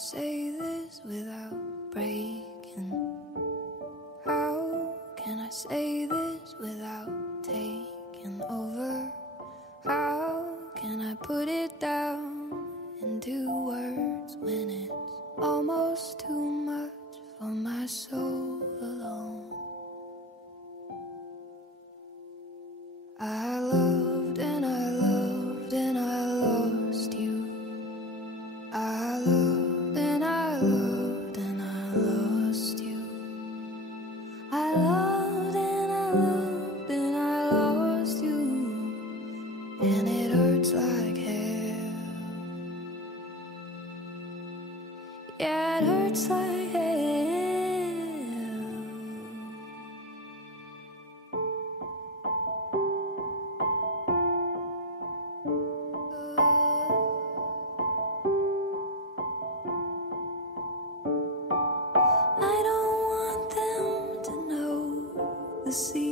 say this without breaking? How can I say this without taking over? How can I put it down into words when it's almost too much for my soul alone? I loved and I loved and I lost you. I loved and I loved and I lost you. I loved and I loved and I lost you. And it hurts like hell. Yeah, it hurts like hell. I don't want them to know the secret.